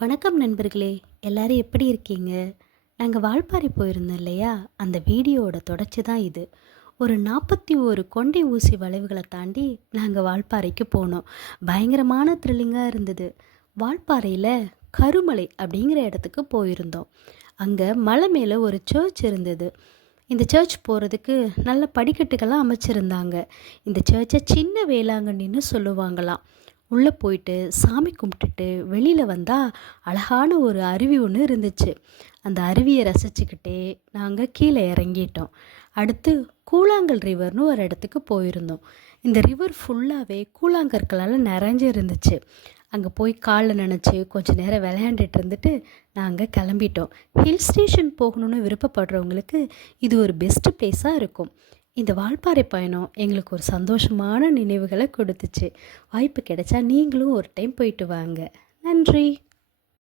வணக்கம் நண்பர்களே. எல்லாரும் எப்படி இருக்கீங்க? நாங்கள் வால்பாறை போயிருந்தோம் இல்லையா? அந்த வீடியோவோட தொடர்ச்சி தான் இது. ஒரு 41 கொண்டை ஊசி வளைவுகளை தாண்டி நாங்கள் வால்பாறைக்கு போனோம். பயங்கரமான த்ரில்லிங்காக இருந்தது. வால்பாறையில் கருமலை அப்படிங்கிற இடத்துக்கு போயிருந்தோம். அங்கே மலை மேலே ஒரு சர்ச் இருந்தது. இந்த சர்ச் போகிறதுக்கு நல்ல படிக்கட்டுகள்லாம் அமைச்சிருந்தாங்க. இந்த சர்ச்சை சின்ன வேளாங்கண்ணின்னு சொல்லுவாங்களாம். உள்ளே போயிட்டு சாமி கும்பிட்டுட்டு வெளியில் வந்தால் அழகான ஒரு அருவி ஒன்று இருந்துச்சு. அந்த அருவியை ரசிச்சுக்கிட்டே நாங்கள் கீழே இறங்கிட்டோம். அடுத்து கூழாங்கல் ரிவர்னு ஒரு இடத்துக்கு போயிருந்தோம். இந்த ரிவர் ஃபுல்லாகவே கூழாங்கற்களால் நிறைஞ்சு இருந்துச்சு. அங்கே போய் காலில் நனைச்சி கொஞ்சம் நேரம் விளையாண்டுட்டு இருந்துட்டு நாங்கள் கிளம்பிட்டோம். ஹில் ஸ்டேஷன் போகணுன்னு விருப்பப்படுறவங்களுக்கு இது ஒரு பெஸ்ட் பிளேஸாக இருக்கும். இந்த வால்பாறை பயணம் எங்களுக்கு ஒரு சந்தோஷமான நினைவுகளை கொடுத்துச்சு. வாய்ப்பு கிடைச்சா நீங்களும் ஒரு டைம் போயிட்டு வாங்க. நன்றி.